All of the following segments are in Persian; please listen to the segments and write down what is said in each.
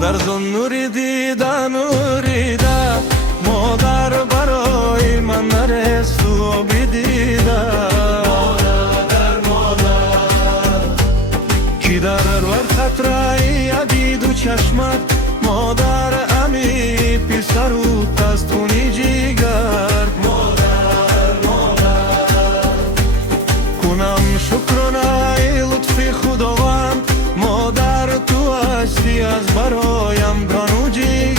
مادر جان نوری دیده نوریده، مادر برای من نرست و بدیده. کی در روی خطرای دید و چشمت، مادر امی پسر و تستونی جیگر. کنم شکرانه لطف خداوند، مادر تو هستی از برایم جان و جیگر.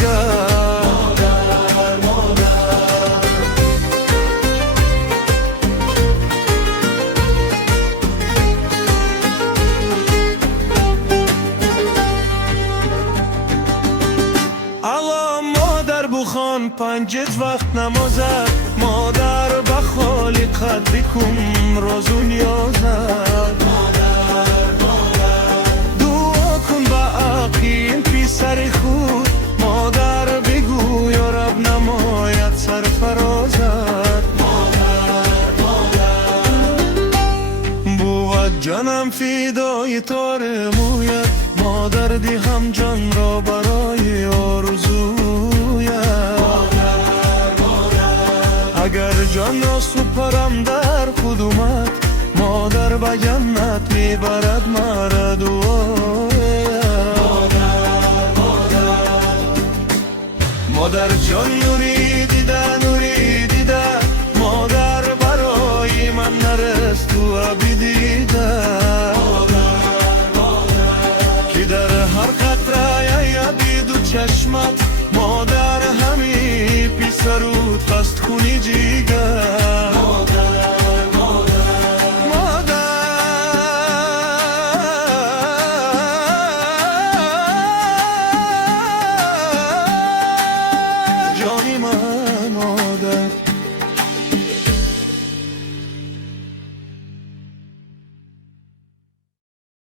بخوان پنجت وقت نمازد، مادر به خالقت بکن روز و نیازت. دعا کن به عقیم پسر خود، مادر بگو یا رب نماید سرفرازت. بود جانم فدای تار مویت، مادر دهم جان را برای آرزویت. اگر جان را سپرم در قدومت، مادر به جنت میبرد مرا دعایت. مادر جان نوری دیده، مادر برای من نرست و بدیده. که در هر قطره یدید و چشمت، مادر همی پسر و تست خونی جیگر.